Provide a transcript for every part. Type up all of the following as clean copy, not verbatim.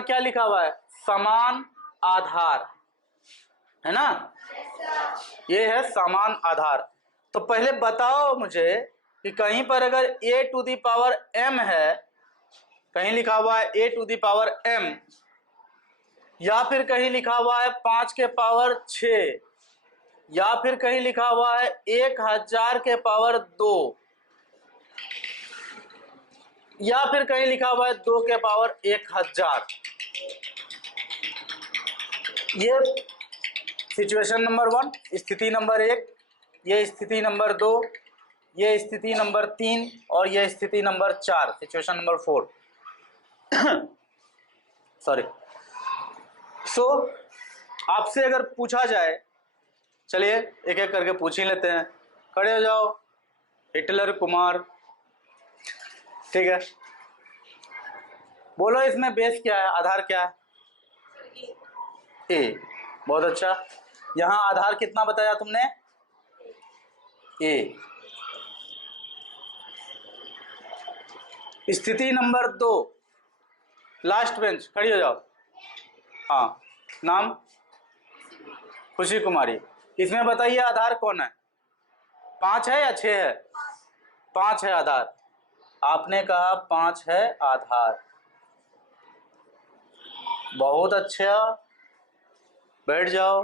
यहाँ क्या लिखा हुआ है? समान आधार, है ना? ये है समान आधार। तो पहले बताओ मुझे कि कहीं पर अगर a to the power m है, कहीं लिखा हुआ है a to the power m, या फिर कहीं लिखा हुआ है 5 के पावर 6, या फिर कहीं लिखा हुआ है 1000 के पावर 2, या फिर कहीं लिखा हुआ है 2 के पावर 1000। ये सिचुएशन नंबर 1, स्थिति नंबर 1, ये स्थिति नंबर 2, ये स्थिति नंबर 3 और ये स्थिति नंबर 4, सिचुएशन नंबर 4। सॉरी। सो आपसे अगर पूछा जाए, चलिए एक एक करके पूछ ही लेते हैं। खड़े हो जाओ। हिटलर कुमार, ठीक है। बोलो इसमें बेस क्या है, आधार क्या है? ए। बहुत अच्छा। यहां आधार कितना बताया तुमने? ए। स्थिति नंबर 2, लास्ट बेंच, खड़ी हो जाओ। हाँ, नाम? खुशी कुमारी। इसमें बताइए आधार कौन है? 5 है या 6 है? 5 है आधार। आपने कहा 5 है आधार। बहुत अच्छा, बैठ जाओ।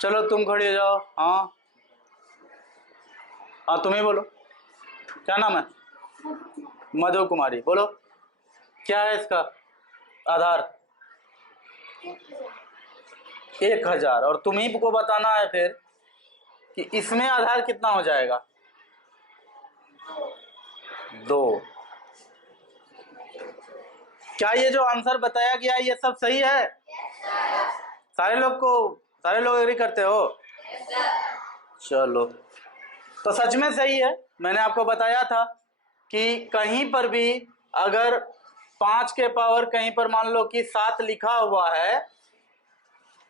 चलो तुम खड़ी हो जाओ। हाँ हाँ, तुम ही बोलो, क्या नाम है? मधु कुमारी। बोलो क्या है इसका आधार? 1000। और तुम ही को बताना है फिर कि इसमें आधार कितना हो जाएगा? 2। क्या ये जो आंसर बताया गया ये सब सही है? सारे लोग एग्री करते हो? चलो, तो सच में सही है। मैंने आपको बताया था कि कहीं पर भी अगर 5 के पावर कहीं पर मान लो कि 7 लिखा हुआ है,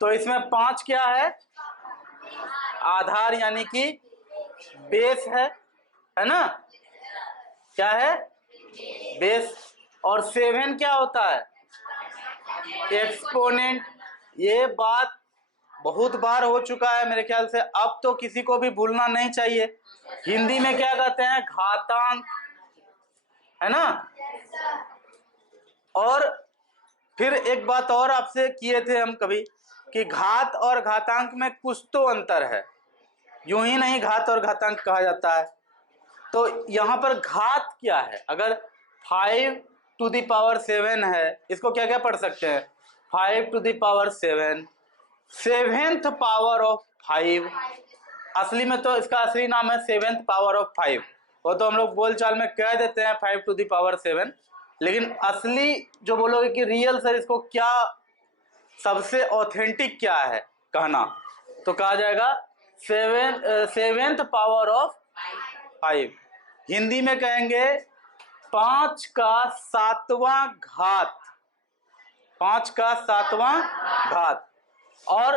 तो इसमें 5 क्या है? आधार, यानी कि बेस है ना? क्या है? बेस। और 7 क्या होता है? एक्सपोनेंट। ये बात बहुत बार हो चुका है मेरे ख्याल से, अब तो किसी को भी भूलना नहीं चाहिए। हिंदी में क्या कहते हैं? घातांक, है ना? और फिर एक बात और आपसे किए थे हम कभी कि घात और घातांक में कुछ तो अंतर है, यूं ही नहीं घात और घातांक कहा जाता है। तो यहां पर घात क्या है? अगर 5 टू दी पावर 7 है, इसको क्या क्या पढ़ सकते हैं? 5 to the power 7, 7th power of 5। असली में तो इसका असली नाम है 7th पावर ऑफ 5। वो तो हम लोग बोलचाल में कह देते हैं 5 टू दी पावर 7, लेकिन असली जो बोलोगे कि रियल सर इसको क्या सबसे ऑथेंटिक क्या है कहना, तो कहा जाएगा 7th पावर ऑफ 5। हिंदी में कहेंगे 5 का 7वां घात। 5 का 7वां घात। और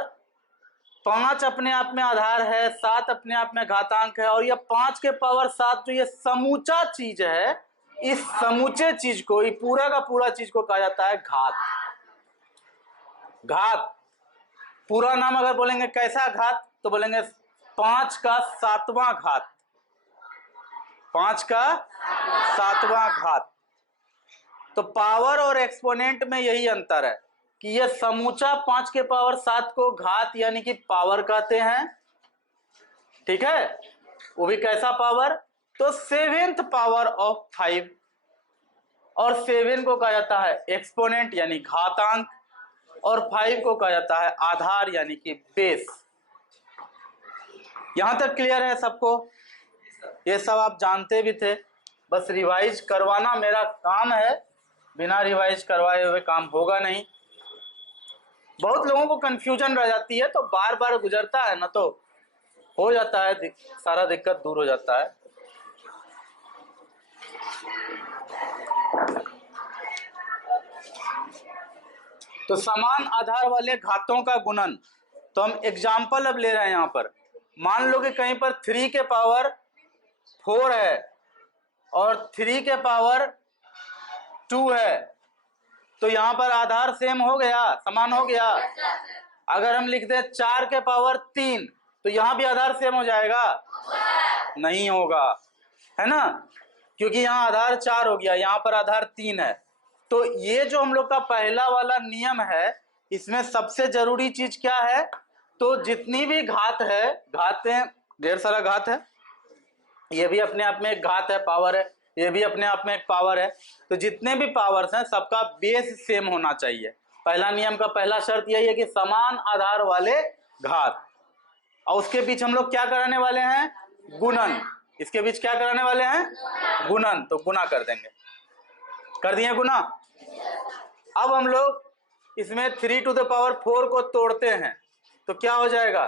5 अपने आप में आधार है, 7 अपने आप में घातांक है, और यह 5 के पावर 7 जो ये समूचा चीज है, इस समूचे चीज को, ये पूरा का पूरा चीज को कहा जाता है घात। घात पूरा नाम अगर बोलेंगे कैसा घात, तो बोलेंगे 5 का 7वां घात। 5 का 7वां घात। तो पावर और एक्सपोनेंट में यही अंतर है कि यह समूचा 5 के पावर 7 को घात यानी कि पावर कहते हैं, ठीक है? वो भी कैसा पावर? तो 7th पावर ऑफ 5। और 7 को कहा जाता है एक्सपोनेंट यानी घातांक, और 5 को कहा जाता है आधार यानी कि बेस। यहां तक क्लियर है सबको? ये सब आप जानते भी थे, बस रिवाइज करवाना मेरा काम है। बिना रिवाइज करवाए हुए काम होगा नहीं। बहुत लोगों को कंफ्यूजन रह जाती है, तो बार बार गुजरता है ना, तो हो जाता है, सारा दिक्कत दूर हो जाता है। तो समान आधार वाले घातों का गुणन, तो हम एग्जाम्पल अब ले रहे हैं। यहां पर मान लो कि कहीं पर 3 के पावर 4 है और 3 के पावर 2 है, तो यहाँ पर आधार सेम हो गया, समान हो गया। अगर हम लिख दें 4 के पावर 3 तो यहाँ भी आधार सेम हो जाएगा? नहीं होगा, है ना, क्योंकि यहाँ आधार 4 हो गया, यहाँ पर आधार 3 है। तो ये जो हम लोग का पहला वाला नियम है, इसमें सबसे जरूरी चीज क्या है? तो जितनी भी घात है, घातें ढेर सारा घात है, ये भी अपने आप में एक घात है, पावर है, ये भी अपने आप में एक पावर है। तो जितने भी पावर्स हैं सबका बेस सेम होना चाहिए। पहला नियम का पहला शर्त यही है कि समान आधार वाले घात। और उसके बीच हम लोग क्या कराने वाले हैं? गुणन। इसके बीच क्या कराने वाले हैं? गुणन। तो गुना कर देंगे, कर दिए गुना। अब हम लोग इसमें 3 टू द पावर 4 को तोड़ते हैं तो क्या हो जाएगा?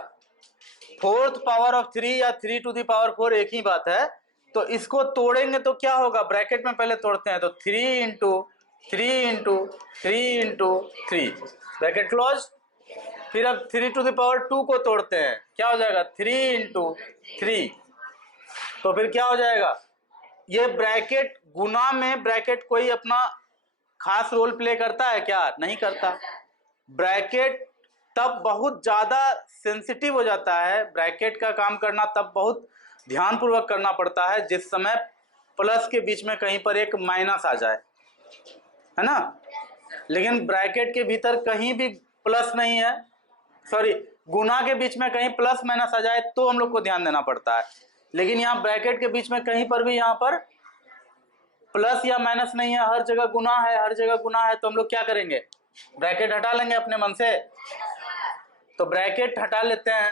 4th पावर ऑफ 3 या 3 टू द पावर 4 एक ही बात है। तो इसको तोड़ेंगे तो क्या होगा? ब्रैकेट में पहले तोड़ते हैं तो 3 into 3 into 3 into 3, bracket close. फिर अब 3 टू द पावर 2 को तोड़ते हैं, क्या हो जाएगा? 3 इंटू 3। तो फिर क्या हो जाएगा? ये ब्रैकेट गुना में ब्रैकेट कोई अपना खास रोल प्ले करता है क्या? नहीं करता। ब्रैकेट तब बहुत ज्यादा सेंसिटिव हो जाता है, ब्रैकेट का काम करना तब बहुत ध्यानपूर्वक करना पड़ता है जिस समय प्लस के बीच में कहीं पर एक माइनस आ जाए, है ना। लेकिन ब्रैकेट के भीतर कहीं भी प्लस नहीं है, सॉरी, गुना के बीच में कहीं प्लस माइनस आ जाए तो हम लोग को ध्यान देना पड़ता है। लेकिन यहाँ ब्रैकेट के बीच में कहीं पर भी यहाँ पर प्लस या माइनस नहीं है, हर जगह गुना है, हर जगह गुना है। तो हम लोग क्या करेंगे? ब्रैकेट हटा लेंगे अपने मन से। तो ब्रैकेट हटा लेते हैं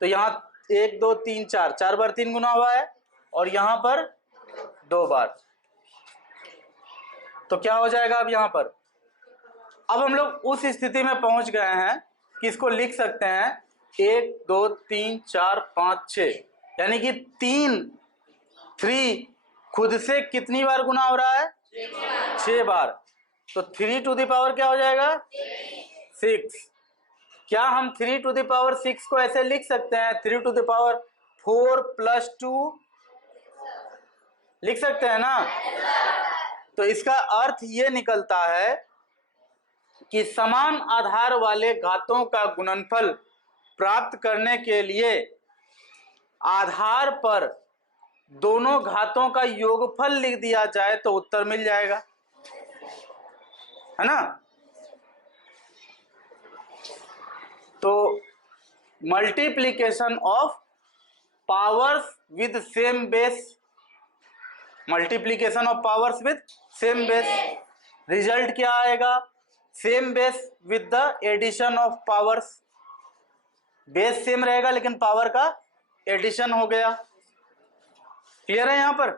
तो यहाँ 1 2 3 4, 4 बार 3 गुना हुआ है और यहाँ पर 2 बार। तो क्या हो जाएगा अब यहाँ पर? अब हम लोग उस स्थिति में पहुंच गए हैं कि इसको लिख सकते हैं 1 2 3 4 5 6, यानी कि 3 खुद से कितनी बार गुना हो रहा है? 6 बार। तो 3 टू द पावर क्या हो जाएगा? 6। क्या हम 3 टू द पावर 6 को ऐसे लिख सकते हैं? 3 टू द पावर 4 प्लस 2 लिख सकते हैं ना। तो इसका अर्थ ये निकलता है कि समान आधार वाले घातों का गुणनफल प्राप्त करने के लिए आधार पर दोनों घातों का योगफल लिख दिया जाए तो उत्तर मिल जाएगा, है ना। तो multiplication of powers with same base, multiplication of powers with same base, result क्या आएगा? Same base with the addition of powers. Base same रहेगा लेकिन पावर का एडिशन हो गया। क्लियर है यहाँ पर?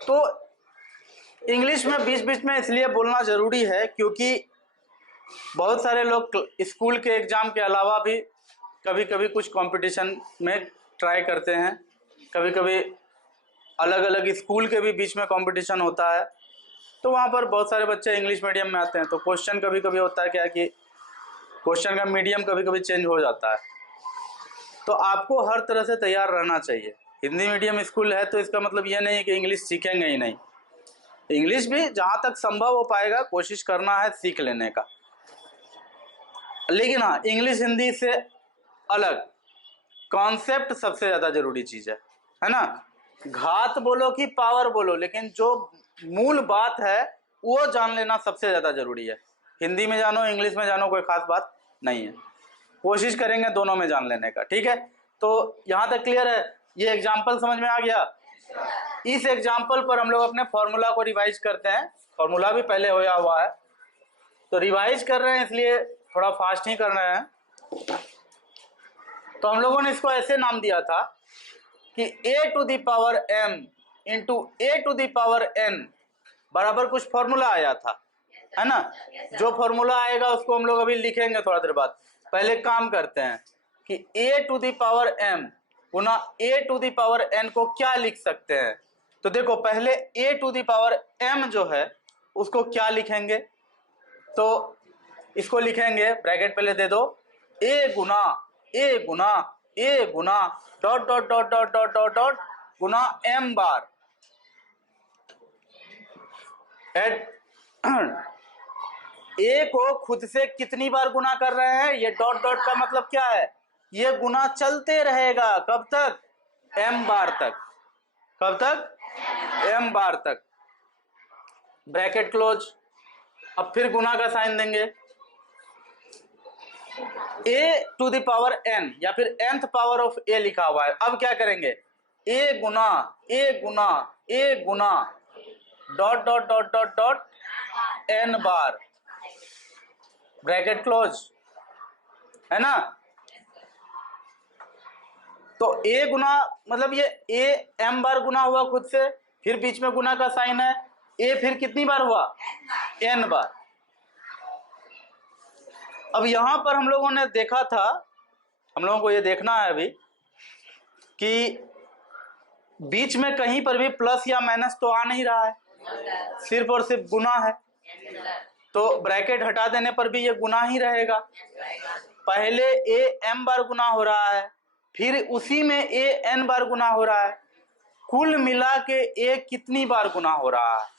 तो इंग्लिश में बीच बीच में इसलिए बोलना जरूरी है क्योंकि बहुत सारे लोग स्कूल के एग्जाम के अलावा भी कभी कभी कुछ कंपटीशन में ट्राई करते हैं, कभी कभी अलग अलग स्कूल के भी बीच में कंपटीशन होता है। तो वहाँ पर बहुत सारे बच्चे इंग्लिश मीडियम में आते हैं, तो क्वेश्चन कभी कभी होता है क्या कि क्वेश्चन का मीडियम कभी कभी चेंज हो जाता है। तो आपको हर तरह से तैयार रहना चाहिए। हिंदी मीडियम स्कूल है तो इसका मतलब यह नहीं है कि इंग्लिश सीखेंगे ही नहीं, इंग्लिश भी जहाँ तक संभव हो पाएगा कोशिश करना है सीख लेने का। लेकिन हाँ, इंग्लिश हिंदी से अलग कॉन्सेप्ट सबसे ज़्यादा जरूरी चीज़ है ना। घात बोलो कि पावर बोलो, लेकिन जो मूल बात है वो जान लेना सबसे ज़्यादा जरूरी है। हिंदी में जानो इंग्लिश में जानो कोई खास बात नहीं है, कोशिश करेंगे दोनों में जान लेने का, ठीक है। तो यहाँ तक क्लियर है? ये एग्जाम्पल समझ में आ गया? इस एग्जाम्पल पर हम लोग अपने फॉर्मूला को रिवाइज करते हैं। फॉर्मूला भी पहले होया हुआ है तो रिवाइज कर रहे हैं, इसलिए थोड़ा फास्ट ही कर रहे हैं। तो हम लोगों ने इसको ऐसे नाम दिया था कि a to the power m into a to the power n बराबर कुछ फॉर्मूला आया था, है ना। जो फॉर्मूला आएगा उसको हम लोग अभी लिखेंगे थोड़ा देर बाद। पहले काम करते हैं कि a to the power m गुना a to the power n को क्या लिख सकते हैं। तो देखो पहले a to the power m जो है उसको क्या लिखेंगे, तो इसको लिखेंगे, ब्रैकेट पहले दे दो, a गुना dot dot dot dot dot dot dot गुना m बार एट ए को खुद से कितनी बार गुना कर रहे हैं, ये डॉट डॉट का मतलब क्या है, ये गुना चलते रहेगा कब तक, m बार तक। कब तक, m बार तक। Bracket close. अब फिर गुना का साइन देंगे, a to the power n या फिर nth पावर ऑफ a लिखा हुआ है। अब क्या करेंगे, a गुना a गुना a गुना dot dot dot dot dot n बार, ब्रैकेट क्लोज, है ना। तो a गुना मतलब ये a m बार गुना हुआ खुद से, फिर बीच में गुना का साइन है, a फिर कितनी बार हुआ, n बार। अब यहां पर हम लोगों ने देखा था, हम लोगों को ये देखना है अभी कि बीच में कहीं पर भी प्लस या माइनस तो आ नहीं रहा है, सिर्फ और सिर्फ गुना है। तो ब्रैकेट हटा देने पर भी ये गुना ही रहेगा। पहले a m बार गुना हो रहा है, फिर उसी में a n बार गुना हो रहा है, कुल मिला के a कितनी बार गुना हो रहा है।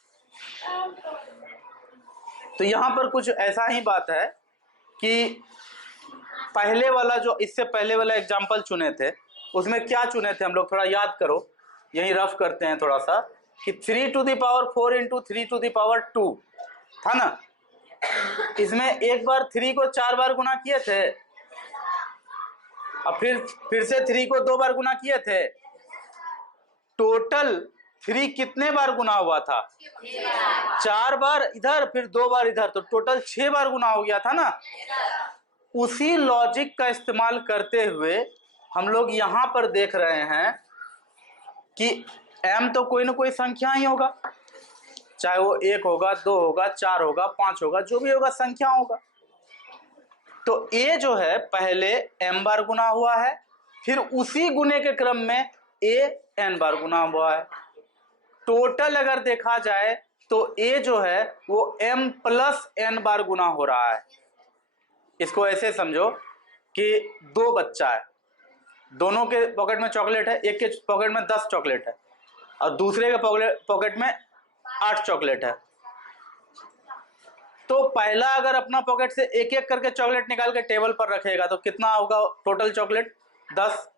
तो यहां पर कुछ ऐसा ही बात है कि पहले वाला जो इससे पहले वाला एग्जाम्पल चुने थे उसमें क्या चुने थे हम लोग, थोड़ा याद करो, यही रफ करते हैं थोड़ा सा, कि 3 to the power 4 into 3 to the power 2 था ना। इसमें एक बार 3 को 4 बार गुना किए थे, और फिर से 3 को 2 बार गुना किए थे। टोटल 3 कितने बार गुना हुआ था, 4 बार इधर फिर 2 बार इधर, तो टोटल 6 बार गुना हो गया था ना। उसी लॉजिक का इस्तेमाल करते हुए हम लोग यहां पर देख रहे हैं कि m तो कोई ना कोई संख्या ही होगा, चाहे वो 1 होगा, 2 होगा, 4 होगा, 5 होगा, जो भी होगा संख्या होगा। तो a जो है पहले m बार गुना हुआ है, फिर उसी गुने के क्रम में a n बार गुना हुआ है। टोटल अगर देखा जाए तो a जो है वो m प्लस n बार गुना हो रहा है। इसको ऐसे समझो कि 2 बच्चा है, दोनों के पॉकेट में चॉकलेट है, एक के पॉकेट में 10 चॉकलेट है और दूसरे के पॉकेट में 8 चॉकलेट है। तो पहला अगर अपना पॉकेट से एक एक करके चॉकलेट निकाल के टेबल पर रखेगा तो कितना होगा टोटल चॉकलेट, 10।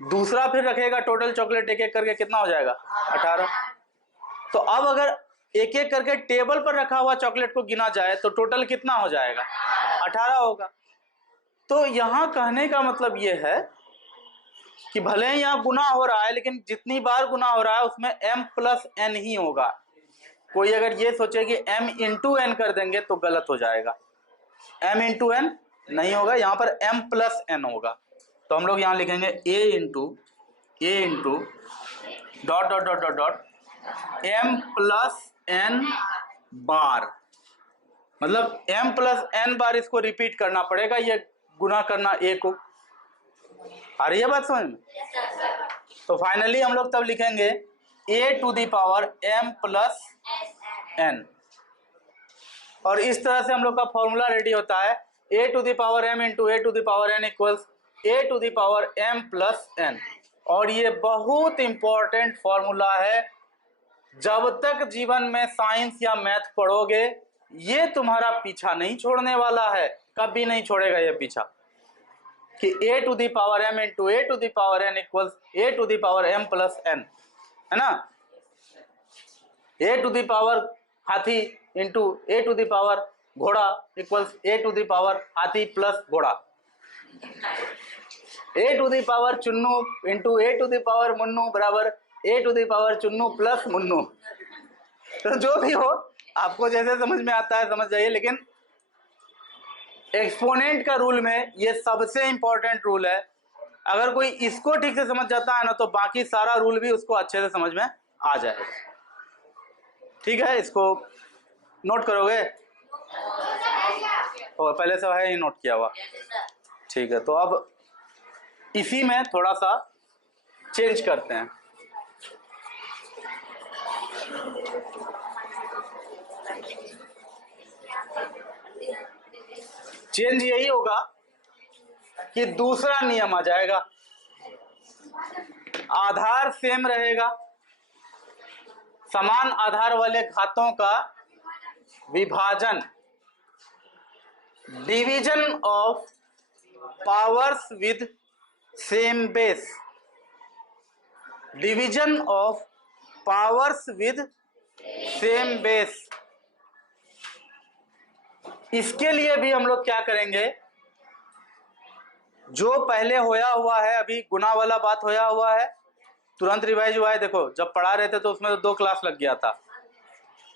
दूसरा फिर रखेगा टोटल चॉकलेट एक एक करके, कितना हो जाएगा, 18। तो अब अगर एक एक करके टेबल पर रखा हुआ चॉकलेट को गिना जाए तो टोटल कितना हो जाएगा, 18 होगा। तो यहां कहने का मतलब यह है कि भले ही यहाँ गुना हो रहा है लेकिन जितनी बार गुना हो रहा है उसमें m प्लस n ही होगा। कोई अगर ये सोचे कि m इंटू n कर देंगे तो गलत हो जाएगा, m इंटू n नहीं होगा, यहाँ पर m प्लस n होगा। तो हम लोग यहाँ लिखेंगे a into dot dot dot dot dot m plus n बार, मतलब m प्लस n बार इसको रिपीट करना पड़ेगा, ये गुना करना a को। आ रही है बात समझ में? तो फाइनली हम लोग तब लिखेंगे a to the power m plus n, और इस तरह से हम लोग का फॉर्मूला रेडी होता है a to the power m into a to the power n equals a to the power m plus n। और ये बहुत इंपॉर्टेंट फॉर्मूला है, जब तक जीवन में साइंस या मैथ पढ़ोगे ये तुम्हारा पीछा नहीं छोड़ने वाला है, कभी नहीं छोड़ेगा ये पीछा, कि a to the power m into a to the power n equals a to the power m plus n, है ना। a टू द पावर हाथी into a to the power घोड़ा equals a to the power हाथी plus घोड़ा, a to the power चुन्नू into a to the power मुन्नू बराबर a to the power चुन्नू प्लस मुन्नू। तो जो भी हो आपको जैसे समझ में आता है समझ जाइए, लेकिन एक्सपोनेंट का रूल में ये सबसे इंपॉर्टेंट रूल है। अगर कोई इसको ठीक से समझ जाता है ना तो बाकी सारा रूल भी उसको अच्छे से समझ में आ जाएगा। ठीक है, इसको नोट करोगे, और पहले से है ही नोट किया हुआ। ठीक है, तो अब इसी में थोड़ा सा चेंज करते हैं। चेंज यही होगा कि दूसरा नियम आ जाएगा, आधार सेम रहेगा, समान आधार वाले घातों का विभाजन division of powers with same base, division of powers with same base. इसके लिए भी हम लोग क्या करेंगे, जो पहले होया हुआ है, अभी गुना वाला बात होया हुआ है, तुरंत रिवाइज हुआ है। देखो जब पढ़ा रहे थे तो उसमें तो 2 क्लास लग गया था,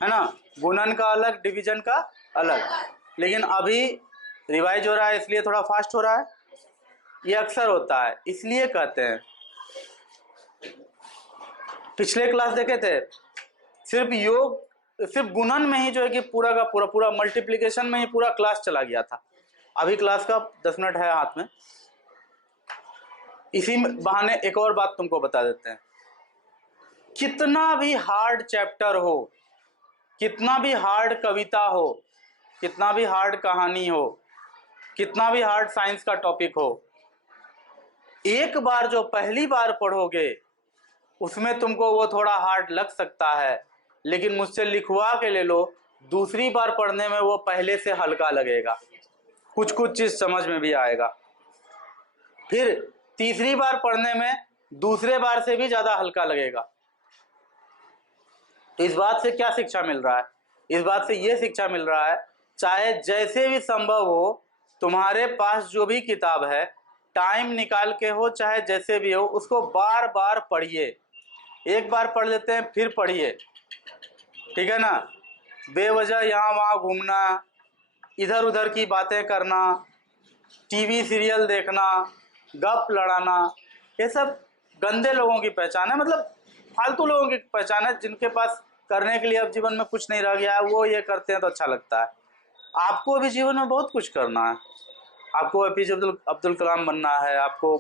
है ना, गुणन का अलग, डिवीजन का अलग। लेकिन अभी रिवाइज हो रहा है इसलिए थोड़ा फास्ट हो रहा है। ये अक्सर होता है, इसलिए कहते हैं। पिछले क्लास देखे थे, सिर्फ योग, सिर्फ गुणन में ही जो है कि पूरा का पूरा मल्टीप्लिकेशन में ही पूरा क्लास चला गया था। अभी क्लास का 10 मिनट है हाथ में। इसी बहाने एक और बात तुमको बता देते हैं, कितना भी हार्ड चैप्टर हो, कितना भी हार्ड कविता हो, कितना भी हार्ड कहानी हो, कितना भी हार्ड साइंस का टॉपिक हो, एक बार जो पहली बार पढ़ोगे उसमें तुमको वो थोड़ा हार्ड लग सकता है, लेकिन मुझसे लिखवा के ले लो, दूसरी बार पढ़ने में वो पहले से हल्का लगेगा, कुछ कुछ चीज समझ में भी आएगा। फिर तीसरी बार पढ़ने में दूसरे बार से भी ज्यादा हल्का लगेगा। तो इस बात से क्या शिक्षा मिल रहा है? इस बात से ये शिक्षा मिल रहा है, चाहे जैसे भी संभव हो, तुम्हारे पास जो भी किताब है, टाइम निकाल के हो चाहे जैसे भी हो, उसको बार बार पढ़िए। एक बार पढ़ लेते हैं फिर पढ़िए, ठीक है ना। बेवजह यहाँ वहाँ घूमना, इधर उधर की बातें करना, टीवी सीरियल देखना, गप लड़ाना, ये सब गंदे लोगों की पहचान है, मतलब फालतू लोगों की पहचान है, जिनके पास करने के लिए अब जीवन में कुछ नहीं रह गया है, वो ये करते हैं तो अच्छा लगता है। आपको अभी जीवन में बहुत कुछ करना है। आपको एपीजे अब्दुल कलाम बनना है, आपको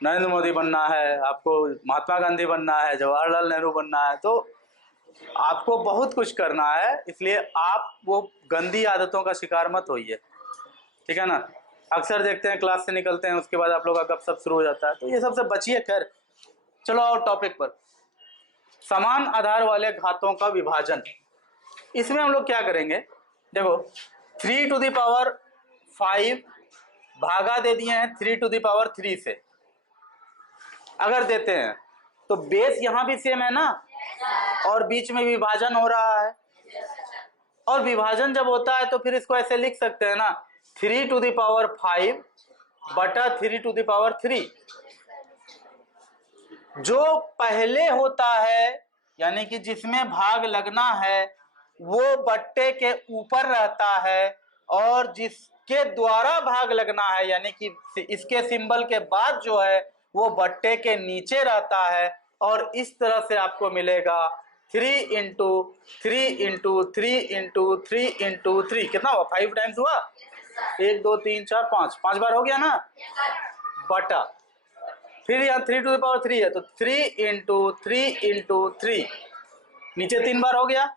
नरेंद्र मोदी बनना है, आपको महात्मा गांधी बनना है, जवाहरलाल नेहरू बनना है, तो आपको बहुत कुछ करना है। इसलिए आप वो गंदी आदतों का शिकार मत होइए, ठीक है ना। अक्सर देखते हैं क्लास से निकलते हैं, उसके बाद आप लोग का गपशप शुरू हो जाता है, तो ये सबसे बचिए। खैर चलो और टॉपिक पर, समान आधार वाले घातों का विभाजन। इसमें हम लोग क्या करेंगे, देखो 3 टू द पावर 5 भागा दे दिए हैं 3 टू द पावर 3 से। अगर देते हैं तो बेस यहां भी सेम है ना, और बीच में विभाजन हो रहा है। और विभाजन जब होता है तो फिर इसको ऐसे लिख सकते हैं ना, 3 टू द पावर 5 बटा 3 टू द पावर 3। जो पहले होता है, यानी कि जिसमें भाग लगना है, वो बट्टे के ऊपर रहता है, और जिसके द्वारा भाग लगना है, यानी कि इसके सिंबल के बाद जो है, वो बट्टे के नीचे रहता है। और इस तरह से आपको मिलेगा 3 इंटू 3 इंटू 3 इंटू 3 इंटू 3। कितना हुआ? 5 टाइम्स हुआ। 1 2 3 4 5 बार हो गया ना, बटा फिर यहाँ 3 टू द पावर 3 है तो 3 इंटू 3 इंटू 3, नीचे 3 बार हो गया।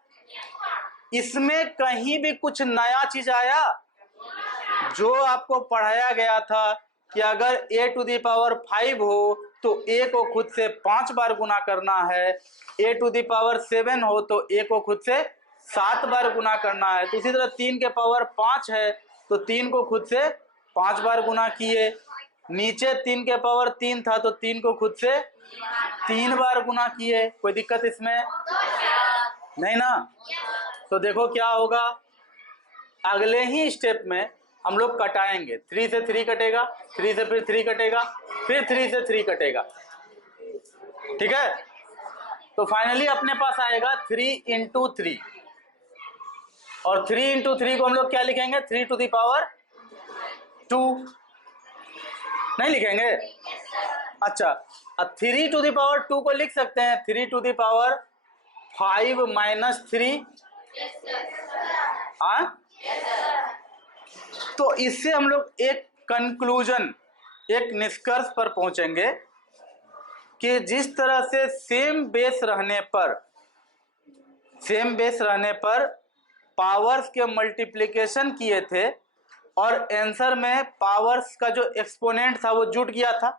इसमें कहीं भी कुछ नया चीज आया? जो आपको पढ़ाया गया था कि अगर a टू द पावर 5 हो तो a को खुद से 5 बार गुना करना है, a टू द पावर 7 हो तो a को खुद से 7 बार गुना करना है। तो इसी तरह 3 के पावर 5 है तो 3 को खुद से 5 बार गुना किए। नीचे 3 के पावर 3 था तो 3 को खुद से 3 बार गुना किए। कोई दिक्कत इसमें नहीं ना। तो देखो क्या होगा, अगले ही स्टेप में हम लोग कटाएंगे। 3 से 3 कटेगा, 3 से फिर 3 कटेगा, फिर 3 से 3 कटेगा, ठीक है। तो फाइनली अपने पास आएगा 3 इंटू 3, और 3 इंटू 3 को हम लोग क्या लिखेंगे? 3 टू द पावर 2 नहीं लिखेंगे? अच्छा, 3 टू द पावर 2 को लिख सकते हैं 3 टू द पावर 5 माइनस 3। हाँ, तो इससे हम लोग एक कंक्लूजन, एक निष्कर्ष पर पहुंचेंगे कि जिस तरह से सेम बेस रहने पर पावर्स के मल्टीप्लिकेशन किए थे और आंसर में पावर्स का जो एक्सपोनेंट था वो जुट गया था।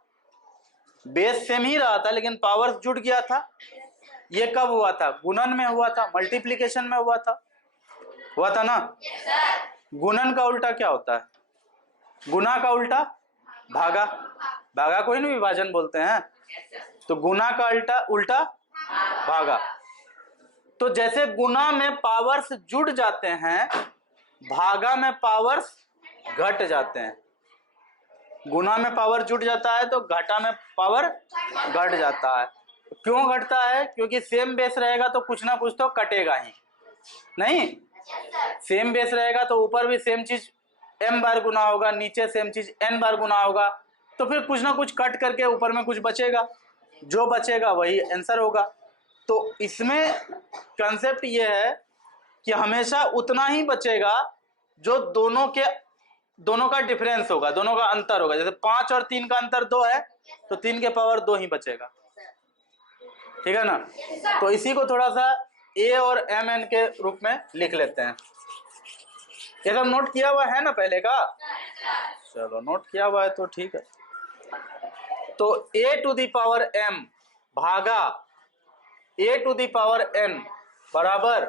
बेस सेम ही रहा था लेकिन पावर्स जुट गया था। ये कब हुआ था? गुणन में हुआ था, मल्टीप्लिकेशन में हुआ था। हुआ था ना। गुणन का उल्टा क्या होता है? गुना का उल्टा भागा, भागा कोई नहीं विभाजन बोलते हैं, तो गुना का उल्टा उल्टा भागा। तो जैसे गुना में पावर्स जुड़ जाते हैं, भागा में पावर्स घट जाते हैं। गुना में पावर जुड़ जाता है तो घटा में पावर घट जाता है। क्यों घटता है? क्योंकि सेम बेस रहेगा तो कुछ ना कुछ तो कटेगा ही नहीं। सेम बेस रहेगा तो ऊपर भी सेम चीज m बार गुना होगा, नीचे सेम चीज n बार गुना होगा, तो फिर कुछ ना कुछ कट करके ऊपर में कुछ बचेगा, जो बचेगा वही आंसर होगा। तो इसमें कंसेप्ट ये है कि हमेशा उतना ही बचेगा जो दोनों का डिफरेंस होगा, दोनों का अंतर होगा। जैसे 5 और 3 का अंतर 2 है तो 3 के पावर 2 ही बचेगा, ठीक है ना। तो इसी को थोड़ा सा a और mn के रूप में लिख लेते हैं। ये सब नोट किया हुआ है ना पहले का? चलो नोट किया हुआ है तो ठीक है। तो a to the power m भागा a to the power n बराबर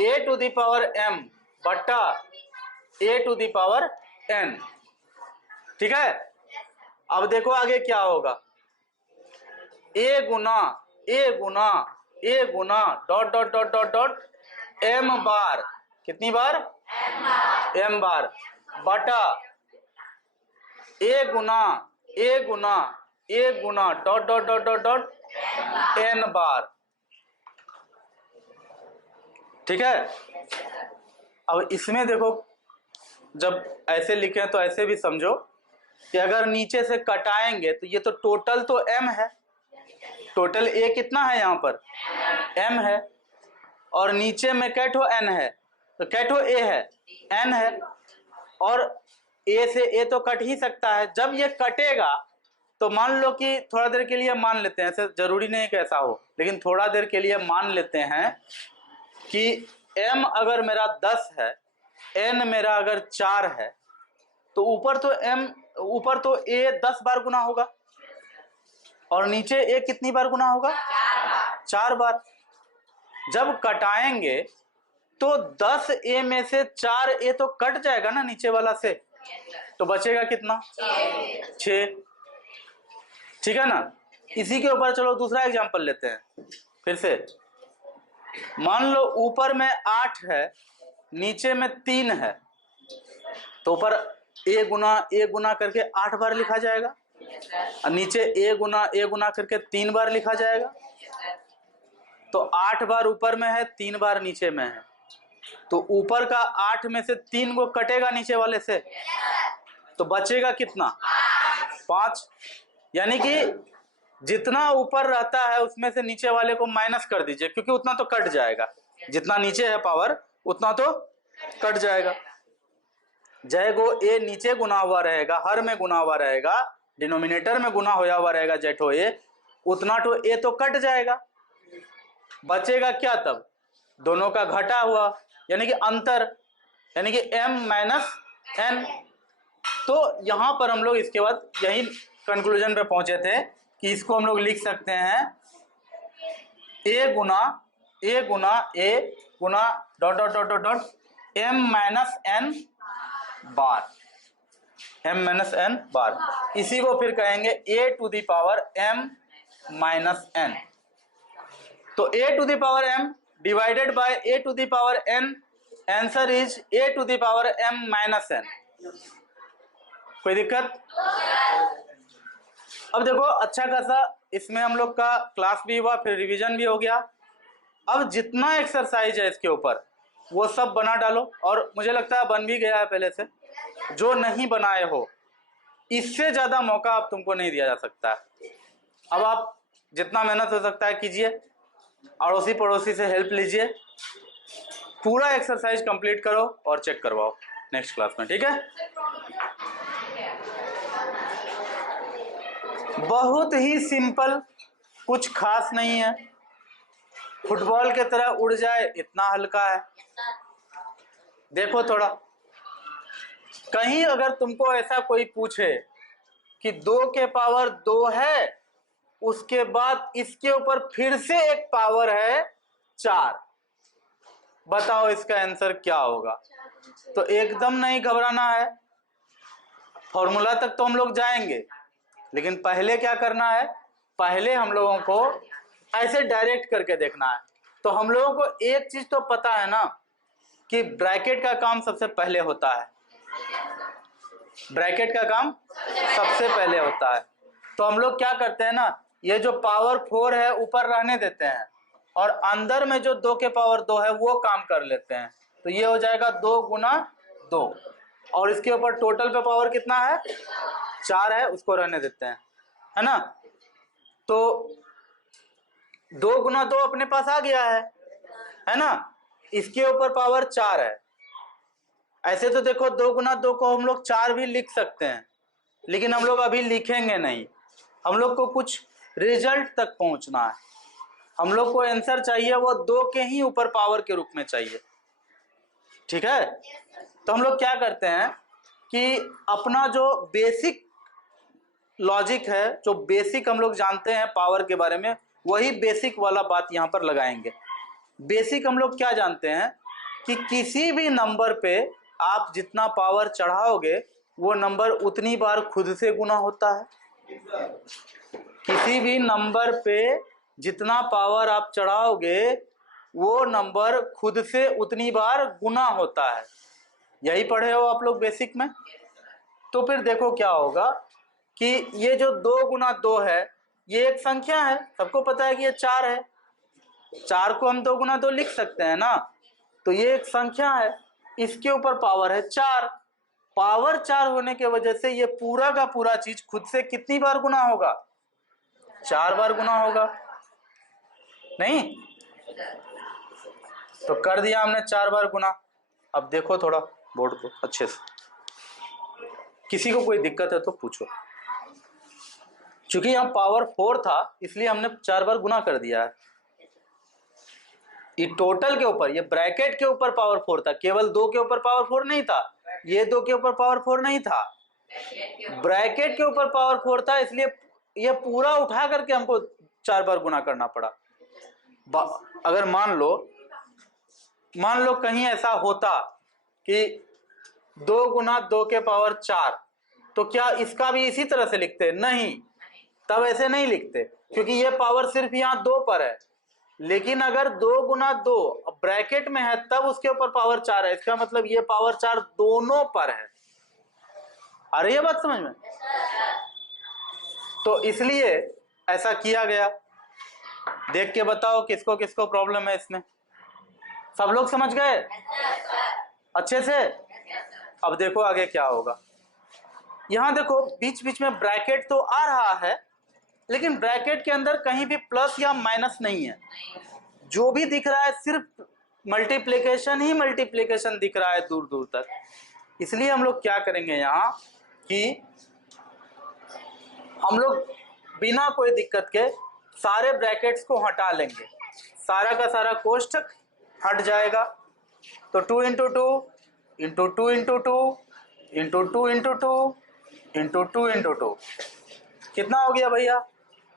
a to the power m बट्टा a to the power n, ठीक है। अब देखो आगे क्या होगा, a गुना dot dot dot dot dot m बार, कितनी बार? m बार बटा a गुना dot dot dot dot dot n बार, ठीक है। अब इसमें देखो, जब ऐसे लिखें तो ऐसे भी समझो कि अगर नीचे से कटाएंगे तो ये तो टोटल तो m है, टोटल a कितना है यहाँ पर? m है, और नीचे में कैठो n है, तो कैठो a है, n है, और a से a तो कट ही सकता है। जब ये कटेगा तो मान लो कि थोड़ा देर के लिए मान लेते हैं, ऐसे जरूरी नहीं कि ऐसा हो, लेकिन थोड़ा देर के लिए मान लेते हैं कि m अगर मेरा 10 है, n मेरा अगर 4 है, तो ऊपर तो a 10 बार गुना होगा और नीचे a कितनी बार गुना होगा? 4 बार। जब कटाएंगे तो 10a में से 4a तो कट जाएगा ना नीचे वाला से, तो बचेगा कितना? 6, ठीक है ना। इसी के ऊपर चलो दूसरा एग्जांपल लेते हैं फिर से। मान लो ऊपर में 8 है, नीचे में 3 है, तो ऊपर a गुना करके 8 बार लिखा जाएगा और नीचे a गुना करके 3 बार लिखा जाएगा। तो 8 बार ऊपर में है, 3 बार नीचे में है, तो ऊपर का 8 में से 3 को कटेगा नीचे वाले से, तो बचेगा कितना? 5। यानी कि जितना ऊपर रहता है उसमें से नीचे वाले को माइनस कर दीजिए, क्योंकि उतना तो कट जाएगा, जितना नीचे है पावर उतना तो कट जाएगा। जय गो ए नीचे गुना हुआ रहेगा, हर में गुना हुआ रहेगा, डिनोमिनेटर में गुना होया हुआ रहेगा जेठो ए, उतना तो ए तो कट जाएगा, बचेगा क्या तब? दोनों का घटा हुआ, यानी कि अंतर, यानी कि m माइनस n। तो यहां पर हम लोग इसके बाद यही कंक्लूजन पे पहुंचे थे कि इसको हम लोग लिख सकते हैं a गुना dot dot dot dot dot m minus n बार, m माइनस n बार। इसी को फिर कहेंगे a to the power m minus n। तो a to the power m divided by a to the power n, answer is a to the power m minus n। कोई दिक्कत? अब देखो अच्छा खासा इसमें हम लोग का क्लास भी हुआ, फिर रिवीजन भी हो गया। अब जितना एक्सरसाइज है इसके ऊपर वो सब बना डालो, और मुझे लगता है बन भी गया है पहले से। जो नहीं बनाए हो, इससे ज्यादा मौका अब तुमको नहीं दिया जा सकता है। अब आप जितना मेहनत हो सकता है कीजिए, अड़ोसी पड़ोसी से हेल्प लीजिए, पूरा एक्सरसाइज कंप्लीट करो और चेक करवाओ नेक्स्ट क्लास में, ठीक है। बहुत ही सिंपल, कुछ खास नहीं है, फुटबॉल के तरह उड़ जाए इतना हल्का है। देखो थोड़ा, कहीं अगर तुमको ऐसा कोई पूछे कि 2 के पावर 2 है, उसके बाद इसके ऊपर फिर से एक पावर है 4, बताओ इसका आंसर क्या होगा। तो एकदम नहीं घबराना है, फॉर्मूला तक तो हम लोग जाएंगे, लेकिन पहले क्या करना है, पहले हम लोगों को ऐसे डायरेक्ट करके देखना है। तो हम लोगों को एक चीज तो पता है ना कि ब्रैकेट का काम सबसे पहले होता है, ब्रैकेट का काम सबसे पहले होता है। तो हम लोग क्या करते हैं ना, ये जो पावर 4 है ऊपर रहने देते हैं और अंदर में जो 2 के पावर 2 है वो काम कर लेते हैं। तो ये हो जाएगा 2 गुना 2 और इसके ऊपर टोटल पे पावर कितना है, 4 है, उसको रहने देते हैं, है ना। तो 2 गुना 2 अपने पास आ गया है ना। इसके ऊपर पावर 4 है। ऐसे तो देखो 2 गुना 2 को हम लोग 4 भी लिख सकते हैं, लेकिन हम लोग अभी लिखेंगे नहीं। हम लोग को कुछ रिजल्ट तक पहुंचना है, हम लोग को आंसर चाहिए वो 2 के ही ऊपर पावर के रूप में चाहिए, ठीक है। तो हम लोग क्या करते हैं कि अपना जो बेसिक लॉजिक है, जो बेसिक हम लोग जानते हैं पावर के बारे में, वही बेसिक वाला बात यहाँ पर लगाएंगे। बेसिक हम लोग क्या जानते हैं कि किसी भी नंबर पे आप जितना पावर चढ़ाओगे वो नंबर उतनी बार खुद से गुना होता है। किसी भी नंबर पे जितना पावर आप चढ़ाओगे वो नंबर खुद से उतनी बार गुना होता है। यही पढ़े हो आप लोग बेसिक में। तो फिर देखो क्या होगा कि ये जो 2 गुना 2 है ये एक संख्या है, सबको पता है कि ये 4 है, 4 को हम 2 गुना 2 लिख सकते हैं ना। तो ये एक संख्या है, इसके ऊपर पावर है 4। पावर 4 होने के वजह से ये पूरा का पूरा चीज खुद से कितनी बार गुना होगा, 4 बार गुना होगा, नहीं। तो कर दिया हमने 4 बार गुना। अब देखो थोड़ा बोर्ड को अच्छे से, किसी को कोई दिक्कत है तो पूछो। चूंकि यहाँ पावर 4 था इसलिए हमने 4 बार गुना कर दिया है। ये टोटल के ऊपर, ये ब्रैकेट के ऊपर पावर 4 था, केवल 2 के ऊपर पावर 4 नहीं था, ये 2 के ऊपर पावर 4 नहीं था, ब्रैकेट के ऊपर पावर 4 था, इसलिए ये पूरा उठा करके हमको 4 बार गुना करना पड़ा। अगर मान लो कहीं ऐसा होता कि 2 गुना 2 के पावर 4, तो क्या इसका भी इसी तरह से लिखते? नहीं, तब ऐसे नहीं लिखते, क्योंकि ये पावर सिर्फ यहाँ 2 पर है। लेकिन अगर 2 गुना 2 ब्रैकेट में है तब उसके ऊपर पावर 4 है, इसका मतलब ये पावर 4 दोनों पर है। आ रही है बात समझ में? तो इसलिए ऐसा किया गया। देख के बताओ किसको किसको प्रॉब्लम है इसमें। सब लोग समझ गए अच्छे से? अब देखो आगे क्या होगा। यहां देखो बीच बीच में ब्रैकेट तो आ रहा है, लेकिन ब्रैकेट के अंदर कहीं भी प्लस या माइनस नहीं है। जो भी दिख रहा है सिर्फ मल्टीप्लिकेशन ही मल्टीप्लिकेशन दिख रहा है दूर दूर तक। इसलिए हम लोग क्या करेंगे यहाँ कि हम लोग बिना कोई दिक्कत के सारे ब्रैकेट्स को हटा लेंगे, सारा का सारा कोष्ठक हट जाएगा। तो 2 into 2 into 2 into 2 into 2 into 2 into 2 into 2 कितना हो गया भैया?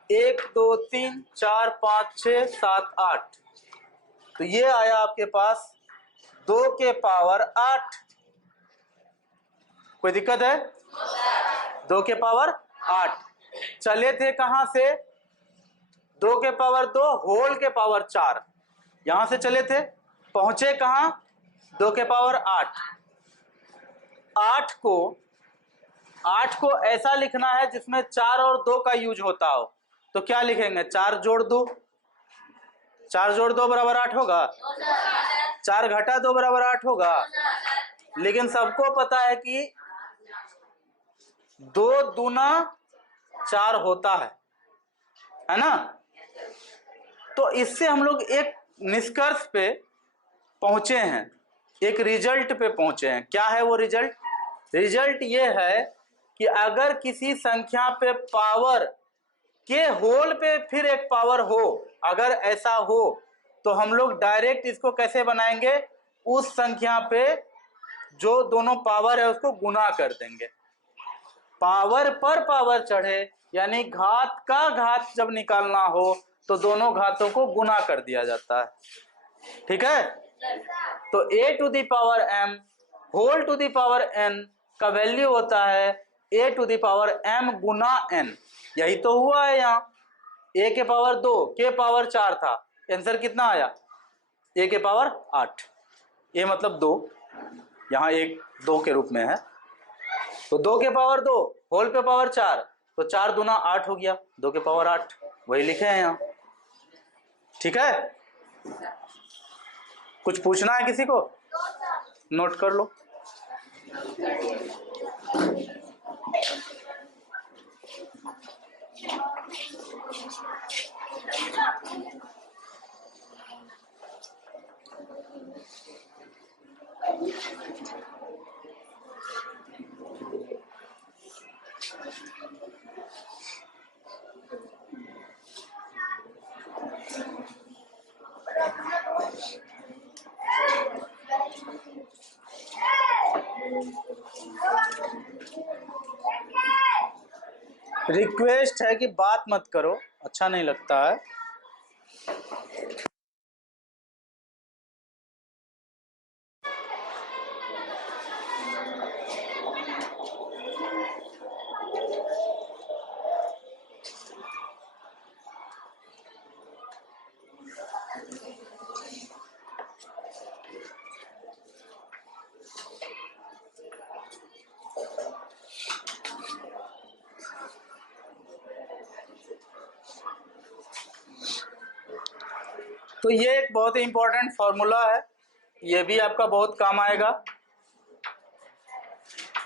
1 2 3 4 5 6 7 8। तो ये आया आपके पास 2 के पावर 8। कोई दिक्कत है? 2 के पावर 8। चले थे कहां से? 2 के पावर 2 होल के पावर 4, यहां से चले थे, पहुंचे कहां? 2 के पावर 8। 8 को ऐसा लिखना है जिसमें 4 और 2 का यूज होता हो। तो क्या लिखेंगे? 4 जोड़ 2, 4 जोड़ 2 बराबर 8 होगा, 4 घटा 2 बराबर 8 होगा। लेकिन सबको पता है कि 2 दूना 4 होता है ना। तो इससे हम लोग एक निष्कर्ष पे पहुंचे हैं, एक रिजल्ट पे पहुंचे हैं। क्या है वो रिजल्ट? रिजल्ट ये है कि अगर किसी संख्या पे पावर के होल पे फिर एक पावर हो, अगर ऐसा हो तो हम लोग डायरेक्ट इसको कैसे बनाएंगे? उस संख्या पे जो दोनों पावर है उसको गुना कर देंगे। पावर पर पावर चढ़े, यानी घात का घात जब निकालना हो तो दोनों घातों को गुना कर दिया जाता है। ठीक है? तो a to the power m whole to the power n का वैल्यू होता है a to the power m गुना n। यही तो हुआ है यहाँ, a के पावर 2 के पावर 4 था, आंसर कितना आया a के पावर 8। a मतलब 2, यहाँ एक 2 के रूप में है, तो 2 के पावर 2 होल पे पावर 4, तो 4 दूना 8 हो गया, 2 के पावर 8, वही लिखे हैं यहाँ। ठीक है, कुछ पूछना है किसी को? नोट कर लो। रिक्वेस्ट है कि बात मत करो, अच्छा नहीं लगता है। तो ये एक बहुत ही इंपॉर्टेंट फॉर्मूला है, ये भी आपका बहुत काम आएगा।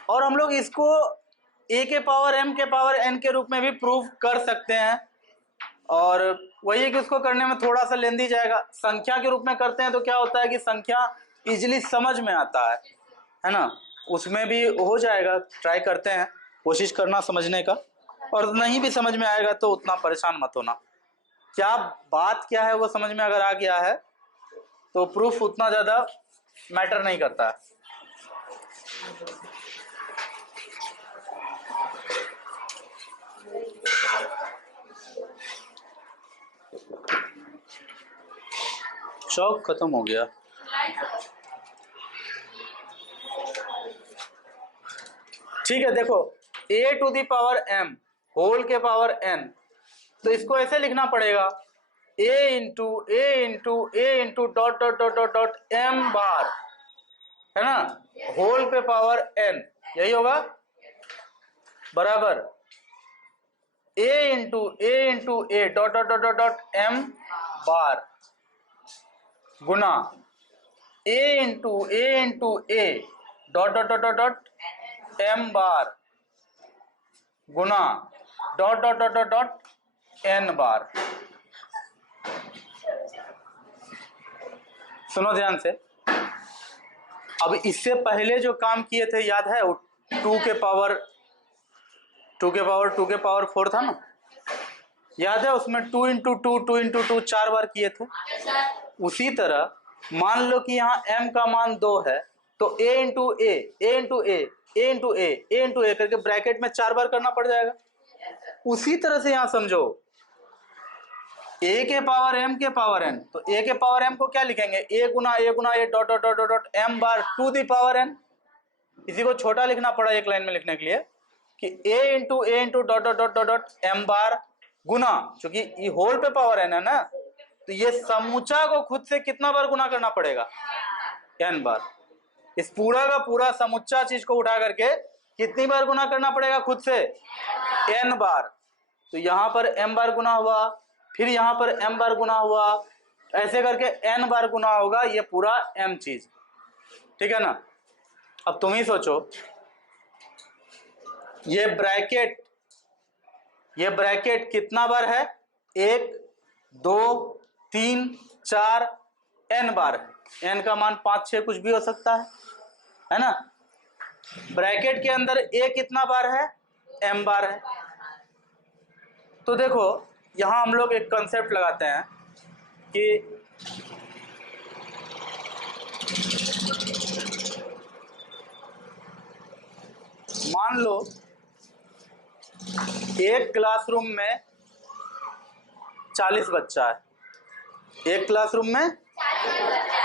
और हम लोग इसको a के पावर m के पावर n के रूप में भी प्रूव कर सकते हैं, और वही है कि उसको करने में थोड़ा सा लेंदी जाएगा। संख्या के रूप में करते हैं तो क्या होता है कि संख्या इजीली समझ में आता है ना, उसमें भी हो जाएगा। ट्राई करते हैं, कोशिश करना समझने का, और नहीं भी समझ में आएगा तो उतना परेशान मत होना। क्या बात क्या है वो समझ में अगर आ गया है तो प्रूफ उतना ज़्यादा मैटर नहीं करता है। चौक खत्म हो गया। ठीक है, देखो a to the power m whole के पावर n, तो इसको ऐसे लिखना पड़ेगा a into dot dot dot dot dot m बार, है ना, होल पे पावर n, यही होगा, बराबर a into a dot dot dot dot dot m bar Guna a into a dot dot dot dot dot m bar Guna dot dot dot dot dot n बार। सुनो ध्यान से, अब इससे पहले जो काम किए थे याद है, 2 के पावर 4 था ना, याद है, उसमें 2 इंटू 2 4 बार किए थे। उसी तरह मान लो कि यहाँ m का मान 2 है, तो a इंटू a करके ब्रैकेट में 4 बार करना पड़ जाएगा। उसी तरह से यहाँ समझो, a के पावर m के पावर n, तो a के पावर m को क्या लिखेंगे, a गुना a dot dot dot dot m बार टू द पावर n। इसी को छोटा लिखना पड़ा एक लाइन में लिखने के लिए कि a into dot dot dot dot dot m बार गुना, क्योंकि ये होल पे पावर n है ना, तो ये समूचा को खुद से कितना बार गुना करना पड़ेगा, n बार। इस पूरा का पूरा समुच्चा चीज को उठा करके कितनी बार गुना करना पड़ेगा खुद से, n बार। तो यहाँ पर m बार गुना हुआ, फिर यहाँ पर m बार गुना हुआ, ऐसे करके n बार गुना होगा ये पूरा m चीज। ठीक है ना, अब तुम ही सोचो, ये ब्रैकेट कितना बार है, 1 2 3 4 n बार है। n का मान 5 6 कुछ भी हो सकता है ना। ब्रैकेट के अंदर a कितना बार है, m बार है। तो देखो यहां हम लोग एक कंसेप्ट लगाते हैं कि मान लो एक क्लासरूम में 40 बच्चा है, एक क्लासरूम में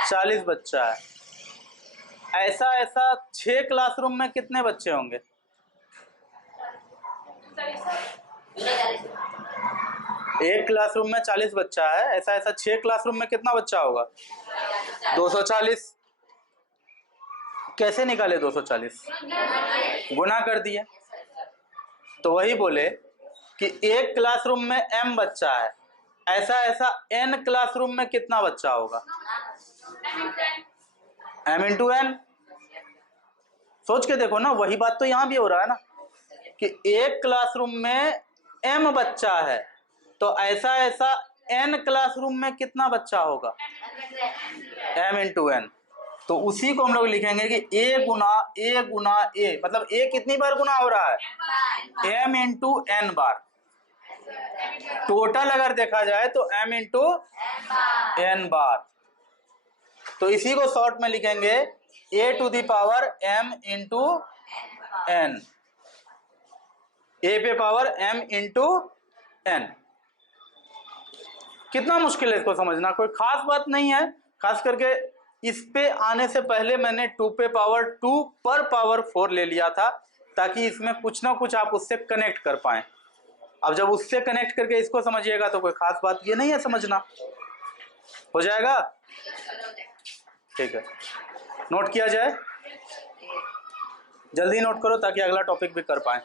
40 बच्चा है। ऐसा ऐसा 6 क्लासरूम में कितने बच्चे होंगे? एक क्लासरूम में 40 बच्चा है, ऐसा ऐसा 6 क्लासरूम में कितना बच्चा होगा? 240। कैसे निकाले 240? गुना कर दिए। तो वही बोले कि एक क्लासरूम में m बच्चा है, ऐसा ऐसा n क्लासरूम में कितना बच्चा होगा? m into n। सोच के देखो ना, वही बात तो यहां भी हो रहा है ना कि एक क्लासरूम में m बच्चा है, तो ऐसा ऐसा n क्लासरूम में कितना बच्चा होगा? m into n। तो उसी को हम लोग लिखेंगे कि a गुना a, मतलब a कितनी बार गुना हो रहा है? m इंटू n बार। टोटल अगर देखा जाए तो m इंटू n बार। तो इसी को शॉर्ट में लिखेंगे a to the power m into n, a पे पावर m इंटू n। कितना मुश्किल है इसको समझना, कोई खास बात नहीं है। खास करके इस पे आने से पहले मैंने 2 पे पावर 2 पर पावर 4 ले लिया था, ताकि इसमें कुछ ना कुछ आप उससे कनेक्ट कर पाएं। अब जब उससे कनेक्ट करके इसको समझिएगा तो कोई खास बात ये नहीं है समझना। हो जाएगा? ठीक है, नोट किया जाए, जल्दी नोट करो ताकि अगला टॉपिक भी कर पाए।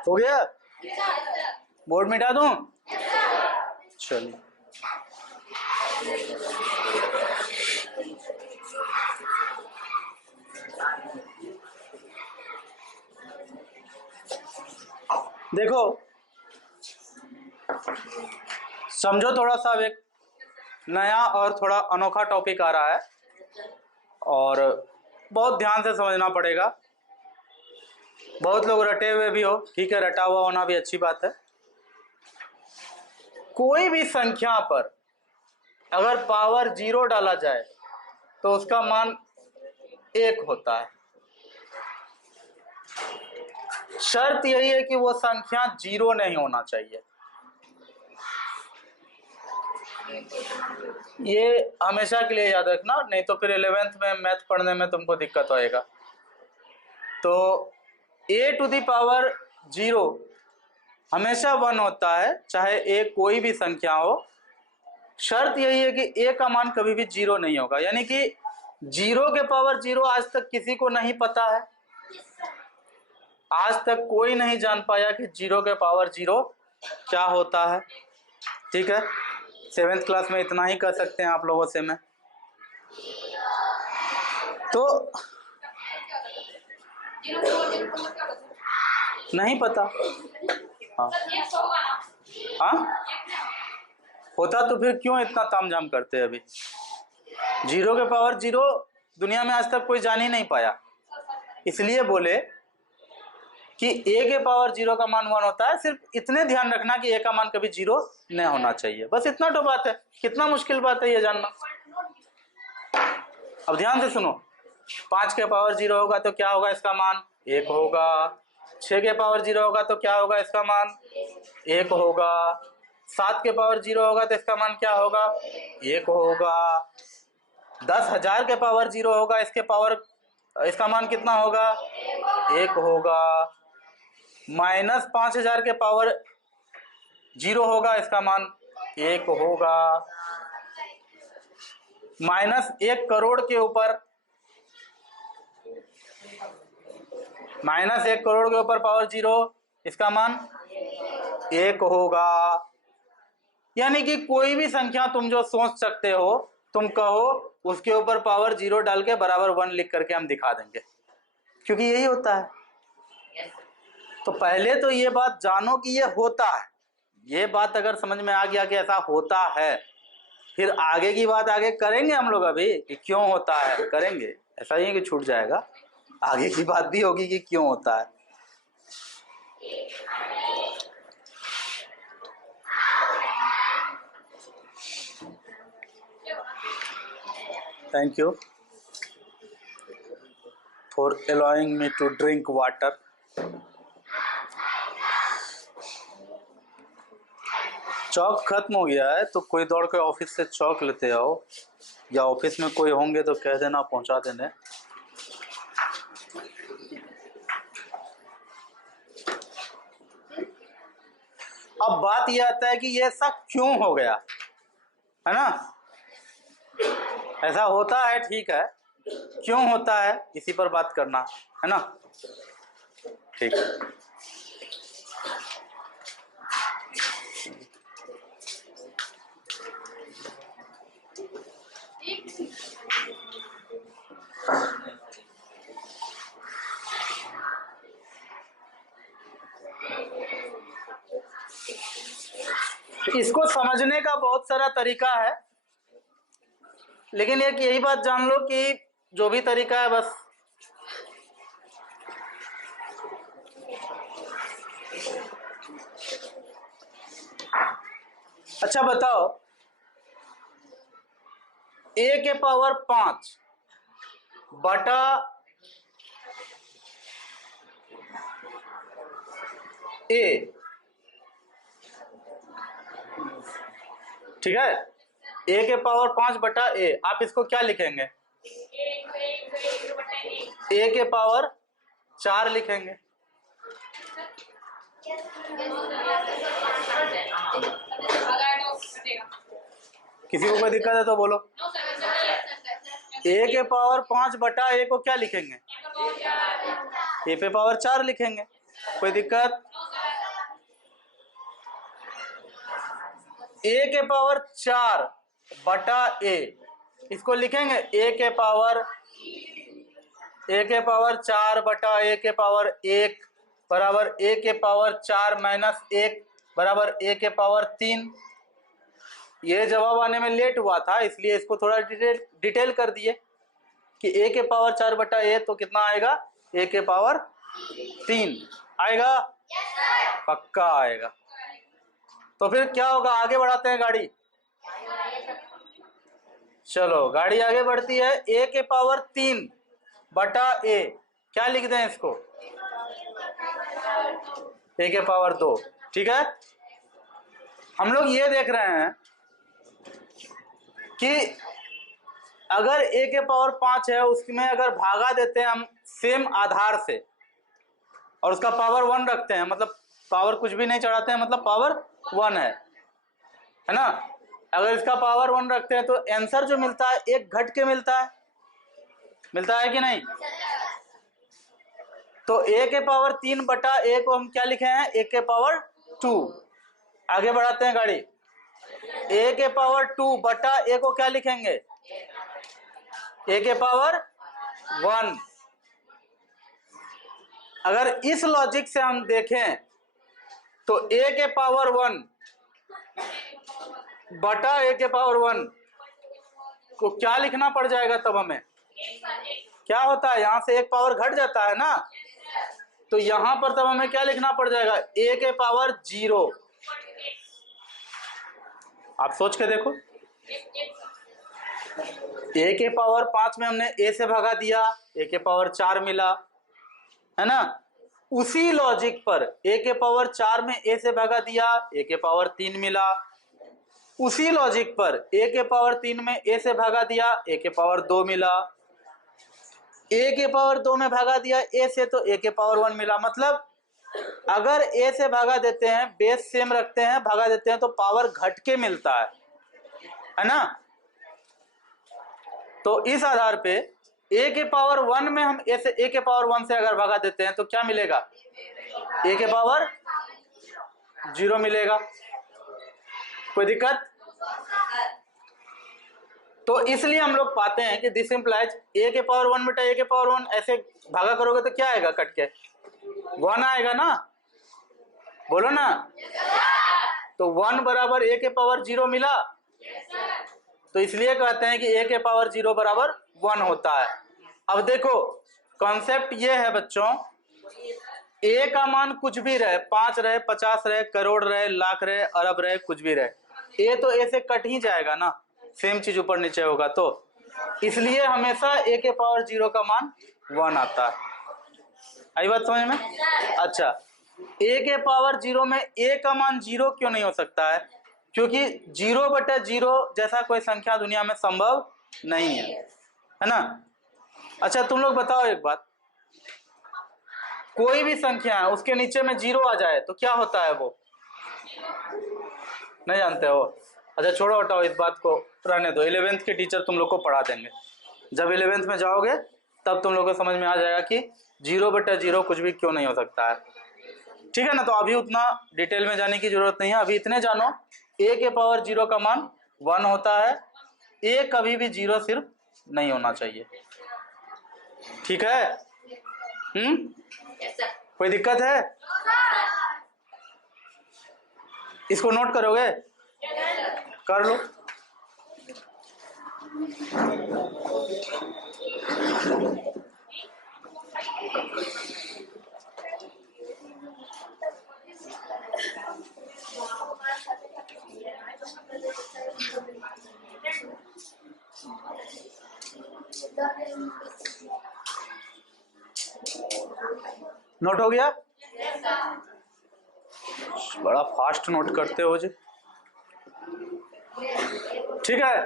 हो गया? बोर्ड मिटा दूं? चलिए, देखो समझो, थोड़ा सा एक नया और थोड़ा अनोखा टॉपिक आ रहा है और बहुत ध्यान से समझना पड़ेगा। बहुत लोग रटे हुए भी हो, ठीक है, रटा हुआ होना भी अच्छी बात है। कोई भी संख्या पर अगर पावर 0 डाला जाए तो उसका मान 1 होता है। शर्त यही है कि वो संख्या 0 नहीं होना चाहिए। ये हमेशा के लिए याद रखना, नहीं तो फिर 11th में मैथ पढ़ने में तुमको दिक्कत होएगा। तो a टू दी पावर 0 हमेशा 1 होता है, चाहे a कोई भी संख्या हो। शर्त यही है कि a का मान कभी भी 0 नहीं होगा, यानी कि 0 के पावर 0 आज तक किसी को नहीं पता है। आज तक कोई नहीं जान पाया कि 0 के पावर 0 क्या होता है। ठीक है, 7th क्लास में इतना ही कर सकते हैं आप लोगों से मैं। तो नहीं पता, हाँ हाँ, होता तो फिर क्यों इतना तामझाम करते हैं अभी। 0 के पावर 0 दुनिया में आज तक कोई जान ही नहीं पाया, इसलिए बोले कि a के पावर 0 का मान 1 होता है। सिर्फ इतने ध्यान रखना कि a का मान कभी 0 नहीं होना चाहिए, बस इतना तो बात है। कितना मुश्किल बात है ये जानना। अब ध्यान से सुनो, 5 के पावर 0 होगा तो क्या होगा, इसका मान 1 होगा। 6 के पावर 0 होगा तो क्या होगा, इसका मान 1 होगा। 7 के पावर 0 होगा तो इसका मान क्या होगा, 1 होगा। 10,000 के पावर 0 होगा, इसका मान कितना होगा, 1 होगा। -5,000 के पावर 0 होगा, इसका मान 1 होगा। -1 करोड़ के ऊपर पावर 0, इसका मान 1 होगा। यानी कि कोई भी संख्या तुम जो सोच सकते हो, तुम कहो उसके ऊपर पावर 0 डाल के बराबर 1 लिख करके हम दिखा देंगे, क्योंकि यही होता है। तो पहले तो ये बात जानो कि ये होता है। ये बात अगर समझ में आ गया कि ऐसा होता है, फिर आगे की बात आगे करेंगे हम लोग अभी कि क्यों होता है, करेंगे। ऐसा ही है कि छूट जाएगा, आगे की बात भी होगी कि क्यों होता है। Thank you for allowing me to drink water. चौक खत्म हो गया है, तो कोई दौड़ के ऑफिस से चौक लेते आओ, या ऑफिस में कोई होंगे तो कह देना पहुंचा देने। अब बात यह आता है कि ये ऐसा क्यों हो गया, है ना। ऐसा होता है, ठीक है, क्यों होता है इसी पर बात करना है ना। ठीक है, इसको समझने का बहुत सारा तरीका है, लेकिन एक यही बात जान लो कि जो भी तरीका है बस अच्छा बताओ, a के पावर 5 बटा a, ठीक है, a के पावर 5 बटा a, आप इसको क्या लिखेंगे, a के पावर 4 लिखेंगे। किसी को कोई दिक्कत है तो बोलो। a के पावर 5 बटा a को क्या लिखेंगे, a पे पावर 4 लिखेंगे। कोई दिक्कत, a के पावर 4 बटा a, इसको लिखेंगे a के पावर 4 बटा a के पावर 1 बराबर a के पावर 4 माइनस 1 बराबर a के पावर 3। ये जवाब आने में लेट हुआ था, इसलिए इसको थोड़ा डिटेल कर दिए कि a के पावर 4 बटा a तो कितना आएगा, a के पावर 3 आएगा, पक्का आएगा। तो फिर क्या होगा, आगे बढ़ाते हैं गाड़ी। चलो गाड़ी आगे बढ़ती है, a के पावर 3 बटा a, क्या लिख दें इसको, a के पावर 2, ठीक है। हम लोग ये देख रहे हैं कि अगर a के पावर 5 है, उसमें अगर भागा देते हैं हम सेम आधार से और उसका पावर 1 रखते हैं, मतलब पावर कुछ भी नहीं चढ़ाते हैं, मतलब पावर 1 है ना। अगर इसका पावर 1 रखते हैं तो आंसर जो मिलता है एक घट के मिलता है कि नहीं। तो a के पावर 3 बटा a को हम क्या लिखे हैं, a के पावर 2। आगे बढ़ाते हैं गाड़ी, a के पावर 2 बटा a को क्या लिखेंगे, a के पावर 1। अगर इस लॉजिक से हम देखें तो a के पावर 1 बटा a के पावर 1 को क्या लिखना पड़ जाएगा तब हमें? क्या होता है, यहां से एक पावर घट जाता है ना, तो यहां पर तब हमें क्या लिखना पड़ जाएगा? a के पावर 0। आप सोच के देखो, a के पावर 5 में हमने a से भगा दिया, a के पावर 4 मिला, है ना। उसी लॉजिक पर a के पावर 4 में a से भगा दिया, a के पावर 3 मिला। उसी लॉजिक पर a के पावर 3 में a से भागा दिया, a के पावर 2 मिला। a के पावर 2 में भागा दिया a से, तो a के पावर 1 मिला। मतलब अगर a से भागा देते हैं, बेस सेम रखते हैं, भागा देते हैं, तो पावर घट के मिलता है ना। तो इस आधार पे a के पावर 1 में हम a के पावर 1 से अगर भागा देते हैं तो क्या मिलेगा? a के पावर 0 मिलेगा। कोई दिक्कत? तो इसलिए हम लोग पाते हैं कि दिस इंप्लाइज a के पावर 1 बेटा a के पावर 1 ऐसे भागा करोगे तो क्या आएगा? कट के 1 आएगा ना, बोलो ना। तो 1 बराबर a के पावर 0 मिला। तो इसलिए कहते हैं कि a के पावर 0 बराबर 1 होता है। अब देखो कॉन्सेप्ट ये है बच्चों, a का मान कुछ भी रहे, 5 रहे, 50 रहे, करोड़ रहे, लाख रहे, अरब रहे, कुछ भी रहे, a तो a से कट ही जाएगा ना, सेम चीज ऊपर नीचे होगा। तो इसलिए हमेशा a के पावर 0 का मान 1 आता है। आई बात समझ में? अच्छा, a के पावर 0 में a का मान 0 क्यों नहीं हो सकता है? क्योंकि 0/0 जैसा कोई संख्या दुनिया में संभव नहीं है ना। अच्छा तुम लोग बताओ एक बात, कोई भी संख्या है उसके नीचे में 0 आ जाए तो क्या होता है? वो नहीं जानते हो? अच्छा छोड़ो, हटाओ, इस बात को रहने दो। 11th के टीचर तुम लोग को पढ़ा देंगे। जब 11th में जाओगे तब तुम लोग को समझ में आ जाएगा कि 0/0 कुछ भी क्यों नहीं हो सकता है। ठीक है ना। तो अभी उतना डिटेल में जाने की जरूरत नहीं है। अभी इतने जानो, a के पावर 0 का मान 1 होता है। a कभी भी 0 सिर्फ नहीं होना चाहिए। ठीक है? कोई दिक्कत है? इसको नोट करोगे? कर लो। नोट हो गया? बड़ा फास्ट नोट करते हो जी। ठीक है,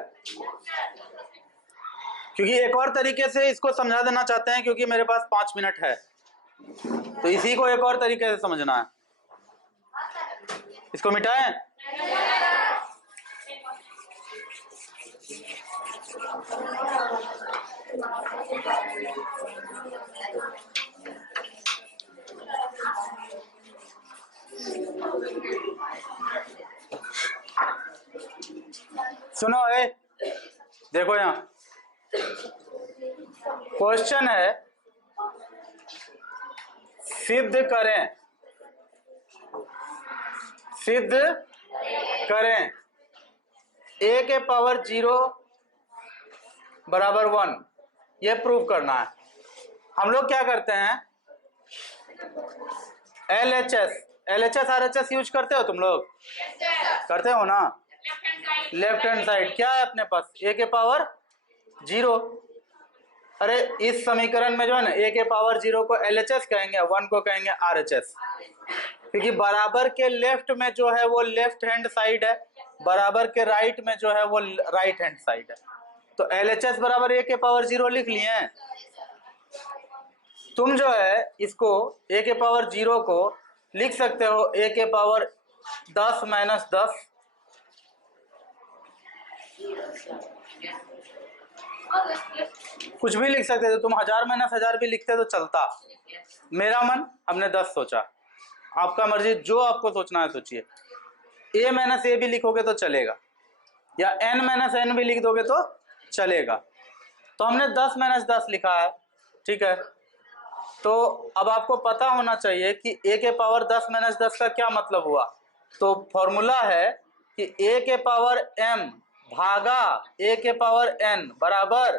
क्योंकि एक और तरीके से इसको समझा देना चाहते हैं, क्योंकि मेरे पास 5 मिनट है, तो इसी को एक और तरीके से समझना है। इसको मिटाएं? सुनो, देखो यहां क्वेश्चन है, सिद्ध करें a के पावर 0 बराबर 1, ये प्रूव करना है। हम लोग क्या करते हैं, LHS RHS यूज करते हो तुम लोग? करते हो ना। लेफ्ट हैंड साइड क्या है अपने पास? a के पावर 0। अरे इस समीकरण में जो है ना, a के पावर 0 को LHS कहेंगे, 1 को कहेंगे RHS, क्योंकि बराबर के लेफ्ट में जो है वो लेफ्ट हैंड साइड है, बराबर के राइट में जो है वो राइट हैंड साइड है। तो LHS बराबर a के पावर 0 लिख लिए हैं। तुम जो है इसको a के पावर 0 को लिख सकते हो a के पावर 10 माइनस 10, कुछ भी लिख सकते थे तुम, 1000 माइनस 1000 भी लिखते तो चलता। मेरा मन, हमने 10 सोचा, आपका मर्जी, जो आपको सोचना है सोचिए। a माइनस a भी लिखोगे तो चलेगा, या n माइनस n भी लिख दोगे तो चलेगा। तो हमने 10 माइनस 10 लिखा है। ठीक है, तो अब आपको पता होना चाहिए कि a के पावर 10 माइनस 10 का क्या मतलब हुआ। तो फॉर्मूला है कि a के पावर m भागा a के पावर n बराबर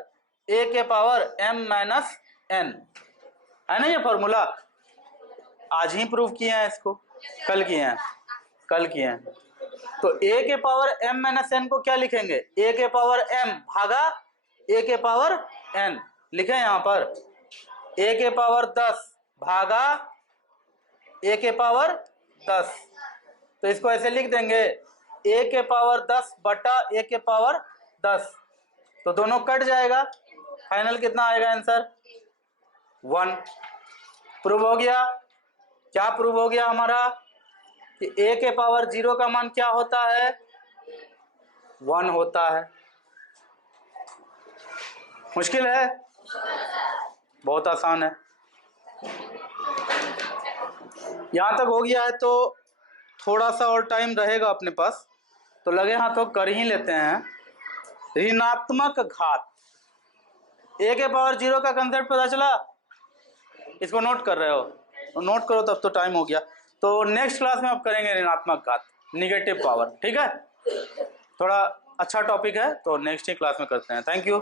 a के पावर m माइनस n, है ना ये फॉर्मूला? आज ही प्रूव किए हैं इसको, कल किए हैं। तो a के पावर m माइनस n को क्या लिखेंगे? a के पावर m भागा a के पावर n लिखे यहां पर, a के पावर 10 भागा a के पावर 10। तो इसको ऐसे लिख देंगे a के पावर 10 बटा a के पावर 10, तो दोनों कट जाएगा, फाइनल कितना आएगा आंसर? 1। प्रूव हो गया। क्या प्रूव हो गया हमारा? कि a के पावर 0 का मान क्या होता है? 1 होता है। मुश्किल है? बहुत आसान है। यहां तक हो गया है तो थोड़ा सा और टाइम रहेगा अपने पास, तो लगे हाथों कर ही लेते हैं। ऋणात्मक घात, a के पावर 0 का कंसेप्ट पता चला? इसको नोट कर रहे हो? तो नोट करो, तब तो टाइम हो गया। तो नेक्स्ट क्लास में अब करेंगे ऋणात्मक घात, निगेटिव पावर, ठीक है? थोड़ा अच्छा टॉपिक है, तो नेक्स्ट ही क्लास में करते हैं। Thank you.